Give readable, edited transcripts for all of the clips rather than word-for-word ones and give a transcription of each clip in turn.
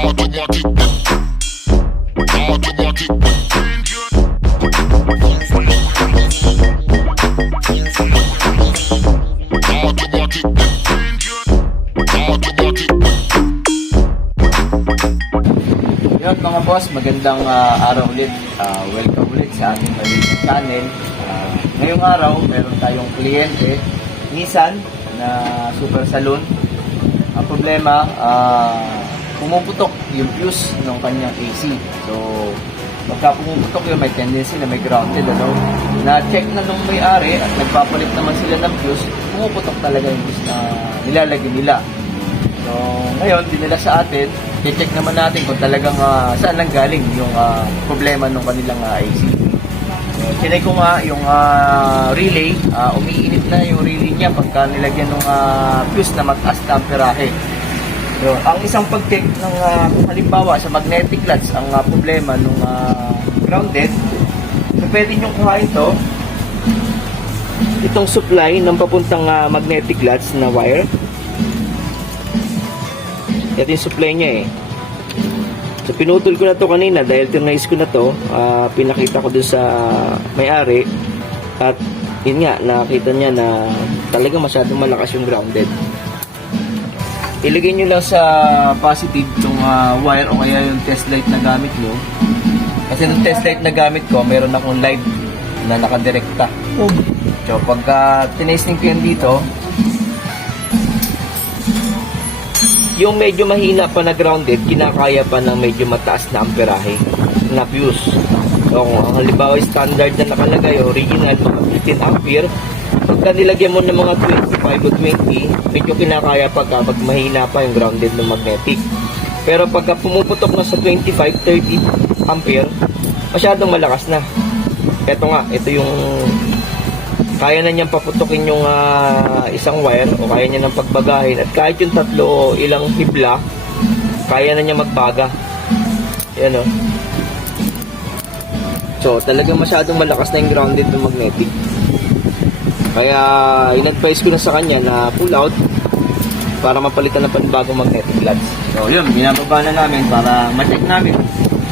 Yun mga boss, magandang araw ulit. Welcome ulit sa ating maliit channel. Ngayong araw, meron tayong kliyente, Nissan na Super Saloon. Ang problema, pumuputok yung fuse ng kanyang AC. So, pagka pumuputok yun, may tendency na may grounded. Na-check na nung may-ari at nagpapalit naman sila ng fuse, pumuputok talaga yung fuse na nilalagay nila. So, ngayon, dinala sa atin, i-check naman natin kung talagang saan nanggaling yung problema ng kanilang AC. So, check ko nga yung relay, umiinit na yung relay niya pagka nilagyan ng fuse na mataas na amperahe. So, ang isang pag-check ng halimbawa sa magnetic clutch, ang problema ng grounded, so pwede nyo kuhain itong supply ng papuntang magnetic clutch na wire. Ito yung supply niya eh. So pinutol ko na to kanina dahil tinrace ko na to, pinakita ko dun sa may-ari at yun nga, nakita niya na talaga masyadong malakas yung grounded. Ilagay nyo lang sa positive itong wire o kaya yung test light na gamit nyo. Kasi yung test light na gamit ko, meron akong live na nakadirekta. So pagka tinesting ko yan dito, yung medyo mahina pa na grounded, kinakaya pa ng medyo mataas na amperahe na fuse. So, kung ang halimbawa standard na nakalagay, original, mga 15 ampere, pagka nilagyan mo ng mga 25 o 20, medyo kinakaya pag mahina pa yung grounded ng magnetic. Pero pagka pumuputok na sa 25-30 ampere, masyadong malakas na. Ito nga, ito yung kaya na niyang paputukin yung isang wire o kaya niya nang pagbagahin at kahit yung tatlo o ilang hibla kaya na niya magbaga. Yan o. So talagang masyadong malakas na yung grounded ng magnetic. Kaya in-advise ko na sa kanya na pull out para mapalitan ng panibagong magnetic clutch. So yun, binababa na namin para ma-check namin.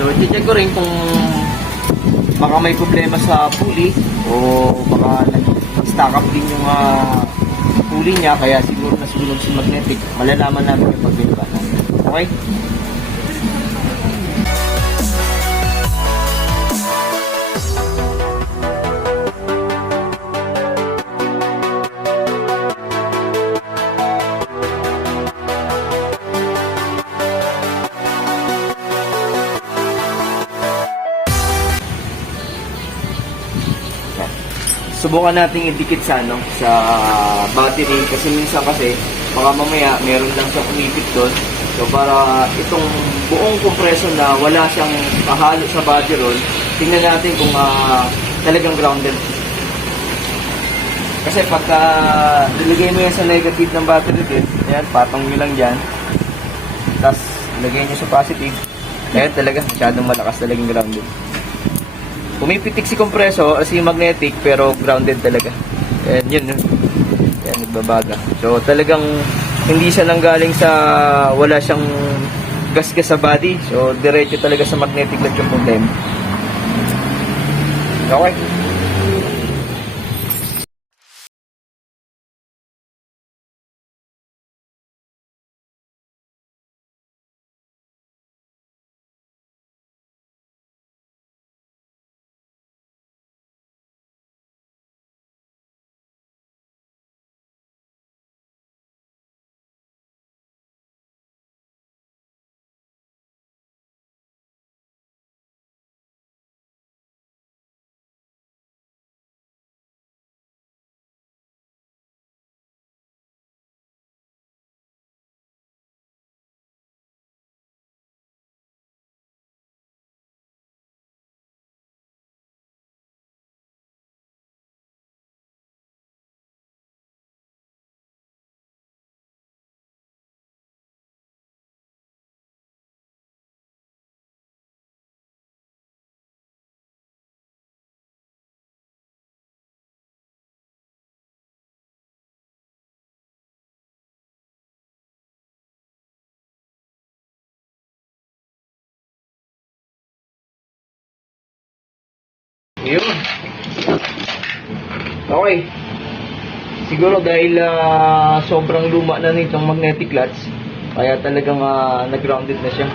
So i-check ko rin kung baka may problema sa pulley o baka nag-stack up din yung pulley niya kaya siguro nasunog si magnetic. Malalaman namin yung pagbibaba namin. Okay? Subukan nating idikit sa battery kasi minsan baka mamaya meron lang siyang umipit doon. So para itong buong compressor na wala siyang kahalo sa body roll, tingnan natin kung talagang grounded. Kasi pagka ilagay mo yan sa negative ng battery din, ayan, patong nyo lang dyan. Tapos ilagay nyo sa positive, ayan talaga, masyadong malakas talagang grounded. Pumipitik si kompreso, si magnetic, pero grounded talaga. Ayan, yun. Ayan, nagbabaga. So, talagang hindi siya nanggaling sa wala siyang gas-gas sa body. So, diretso talaga sa magnetic lang yung problem. Okay. Yun. Okay. Siguro dahil sobrang luma na nitong magnetic clutch, kaya talagang nag-grounded na siya.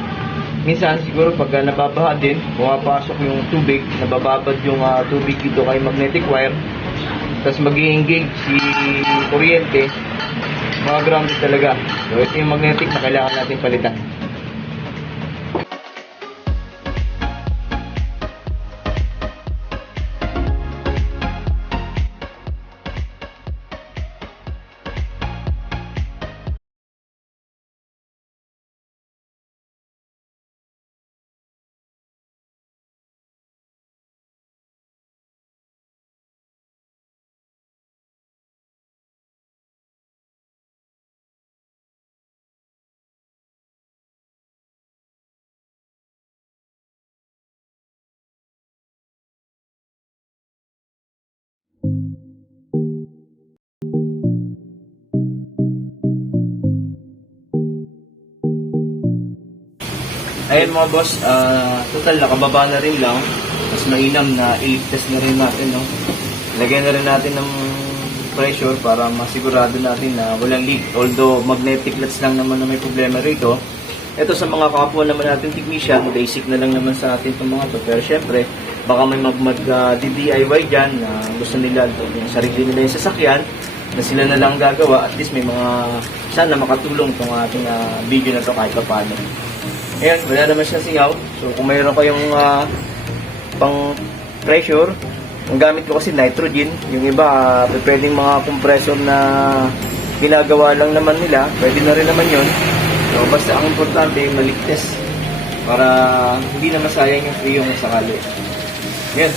Minsan siguro pag nababaha din, pumapasok yung tubig, nabababad yung tubig dito kay magnetic wire, tapos mag-i-engage si kuryente, mga grounded talaga. So ito yung magnetic na kailangan natin palitan. Ayun mga boss, total nakababa na rin lang. Mas mainam na i-test na rin natin, no? Lagyan na rin natin ng pressure para masigurado natin na walang leak. Although magnetic clutch lang naman na may problema rito. Ito sa mga kapwa naman natin technician, basic na lang naman sa atin itong mga to. Pero syempre, baka may DIY dyan na gusto nila yung sarili nila yung sasakyan na sila na lang gagawa. At least may mga sana makatulong itong ating video na to kahit pa paano. Ayan, wala naman siyang singaw. So, kung mayroon kayong pang pressure, ang gamit ko kasi nitrogen. Yung iba, pwedeng mga compressor na ginagawa lang naman nila. Pwede na rin naman yun. So, basta ang importante, maligtas. Para hindi na masayang yung free yung sakali. Ayan.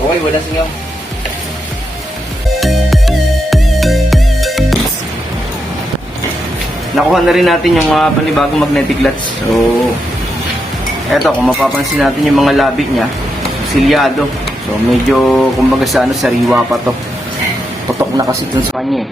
Okay, wala singaw. Nakuha na rin natin yung panibagong magnetic clutch. So, eto, kung mapapansin natin yung mga labi niya, silyado. So, medyo, kumbaga sa sariwa pa to. Putok na kasi dun sa kanya eh.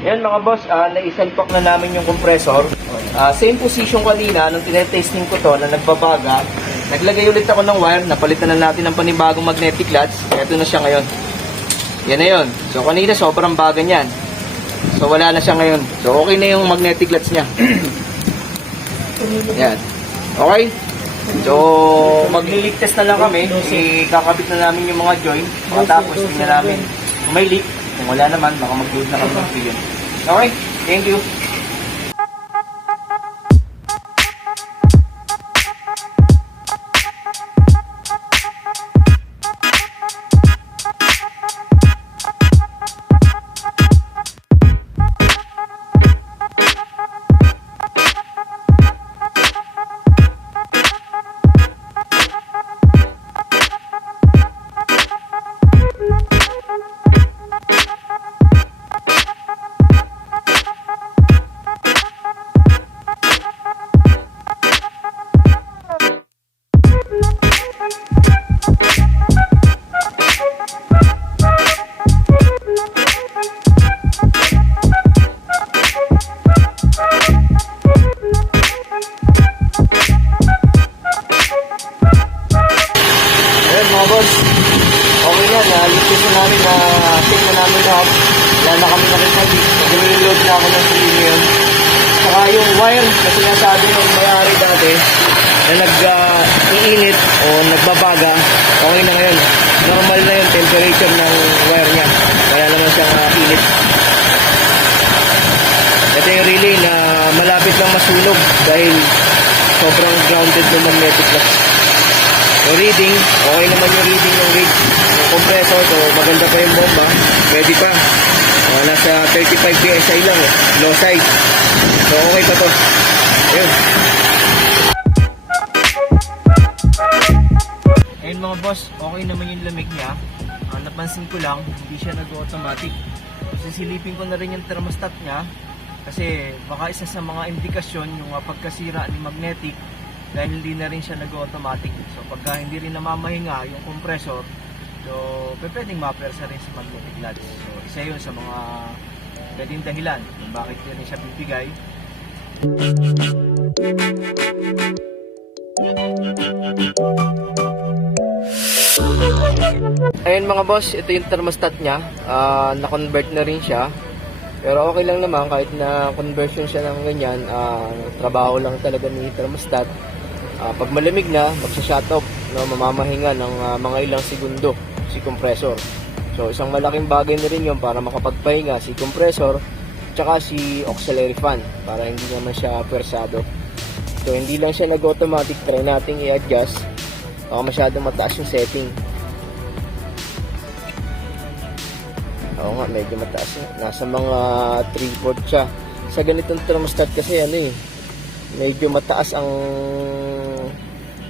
Yan mga boss, naisalpak na namin yung compressor. Same position kanina, nung tinetesting ko to na nagbabaga. Naglagay ulit ako ng wire, napalitan na natin ng panibagong magnetic clutch. Ito na siya ngayon. Yan na yun. So kanina sobrang baga niyan. So wala na siya ngayon. So okay na yung magnetic clutch niya. Yan. Okay? So mag-leak test na lang kami. Kakabit na namin yung mga joint. Tapos tingnan namin kung may leak. Kung wala naman, baka mag-load na kami ng film. Okay, thank you. wire na sinasabi ng may-ari dati na nag-iinit o nagbabaga, okay na ngayon. Normal na yung temperature ng wire niya. Kaya naman siyang init. Ito yung relay na malapit lang masunog dahil sobrang grounded ng magnetic flux. Yung reading, okay naman yung reading ng gauge. Yung compressor, so maganda pa yung bomba. Pwede pa. Nasa 35 PSI lang eh. Low side. So okay pa to. Ayun. Ayun mga boss, okay naman yung lamig niya. Napansin ko lang, hindi siya nag-automatic. Sisilipin ko na rin yung thermostat niya. Kasi baka isa sa mga indikasyon yung pagkasira ni magnetic dahil hindi na rin siya nag-automatic. So pagka hindi rin namamahinga yung compressor, so pwedeng mapersa rin sa magnetic latch. So isa yun sa mga pwedeng dahilan kung bakit hindi rin siya bibigay. Ayun mga boss, ito yung thermostat niya. Na-convert na rin siya. Pero okay lang naman kahit na conversion siya ng ganyan, trabaho lang talaga ni thermostat. Pag malamig na, magsha-shut off, no, mamamahinga ng mga ilang segundo si compressor. So isang malaking bagay na rin yun para makapagpahinga si compressor tsaka si auxiliary fan para hindi naman siya persado. So hindi lang siya nag-automatic, try nating i-adjust. Baka masyadong mataas yung setting. Oo nga, medyo mataas na. Nasa mga 3/4 siya. Sa ganitong thermostat kasi medyo mataas ang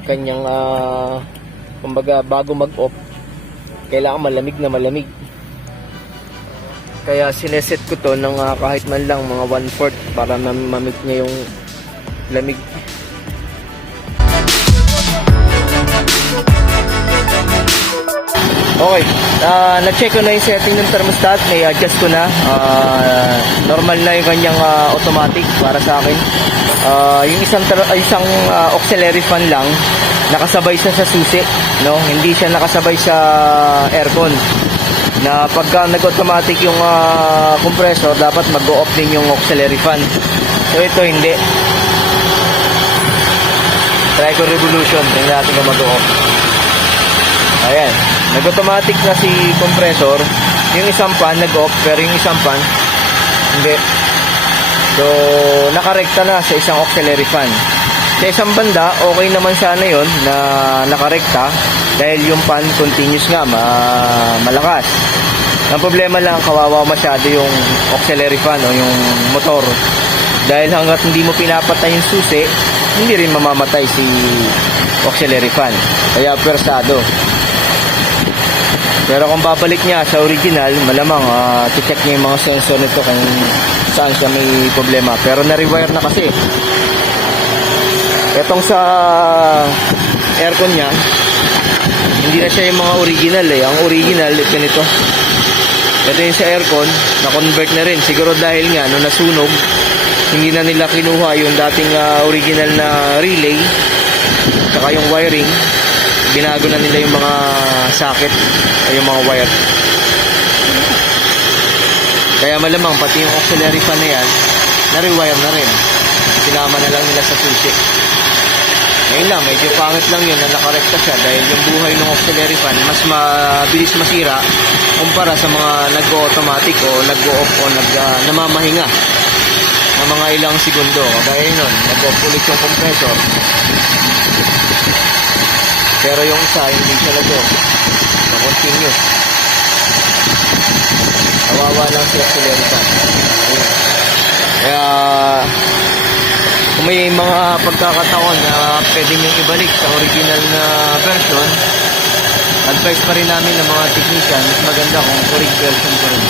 kanyang kumbaga bago mag-off kailangan malamig na malamig. Kaya sineset ko to ng kahit man lang mga 1/4 para mamit niya yung lamig. Okay, na-check ko na yung setting ng thermostat, may adjust ko na. Normal na yung kanyang automatic para sa akin. Yung isang auxiliary fan lang, nakasabay siya sa susi, no? Hindi siya nakasabay sa aircon. Na pagka nag-automatic yung compressor, dapat mag-go-off din yung auxiliary fan. So ito hindi. Try ko revolution, tingnan natin kung mag-go-off. Ayan. Nag-automatic na si compressor. Yung isang fan nag-off, pero yung isang fan hindi. So, nakarekta na sa isang auxiliary fan. Sa isang banda, okay naman sana yun na nakarekta dahil yung fan continuous nga, malakas. Ang problema lang, kawawa masyado yung auxiliary fan o yung motor. Dahil hanggat hindi mo pinapatay yung susi, hindi rin mamamatay si auxiliary fan. Kaya persado. Pero kung babalik niya sa original, malamang check niya yung mga sensor nito kung saan siya may problema. Pero na-rewire na kasi. Itong sa aircon niya, hindi na siya yung mga original eh. Ang original, ito nito. Ito yung sa aircon, na-convert na rin. Siguro dahil nga, nung nasunog, hindi na nila kinuha yung dating original na relay, saka yung wiring. Binago na nila yung mga socket o yung mga wire. Kaya malamang pati yung auxiliary fan na yan, na-rewire na rin. Sinama na lang nila sa susi. Ngayon lang, medyo pangit lang yun na nakarekta siya dahil yung buhay ng auxiliary fan mas mabilis masira kumpara sa mga nag-automatic o nag-off o namamahinga ng mga ilang segundo. Kaya yun, nag-off ulit yung compressor. Pero yung isa, hindi siya nag-off. Na-continue. Kawawa lang si auxiliary fan. Kaya kung may mga pagkakataon na pwede nyo ibalik sa original na version, advice pa rin namin ng mga technician, mas maganda kung original version pa rin.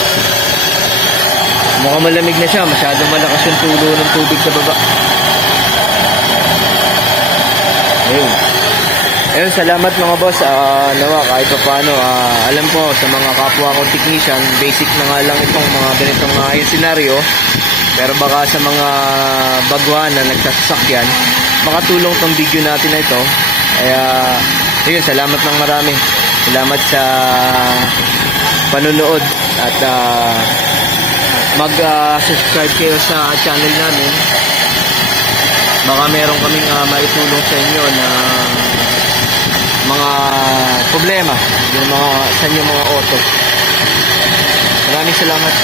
Mukhang malamig na siya, masyadong malakas yung tulo ng tubig sa baba. Ayun. Ayun, salamat mga boss. Nawa, kahit pa paano, alam ko sa mga kapwa ko technician, basic na nga lang itong mga ganitong scenario. Pero baka sa mga baguhan na nagsasakyan, makatulong tong video natin na ito. Kaya, ayun, salamat ng marami. Salamat sa panunood at mag-subscribe kayo sa channel namin baka meron kaming maitulong sa inyo na mga problema yung mga sa inyo mga auto. Maraming salamat.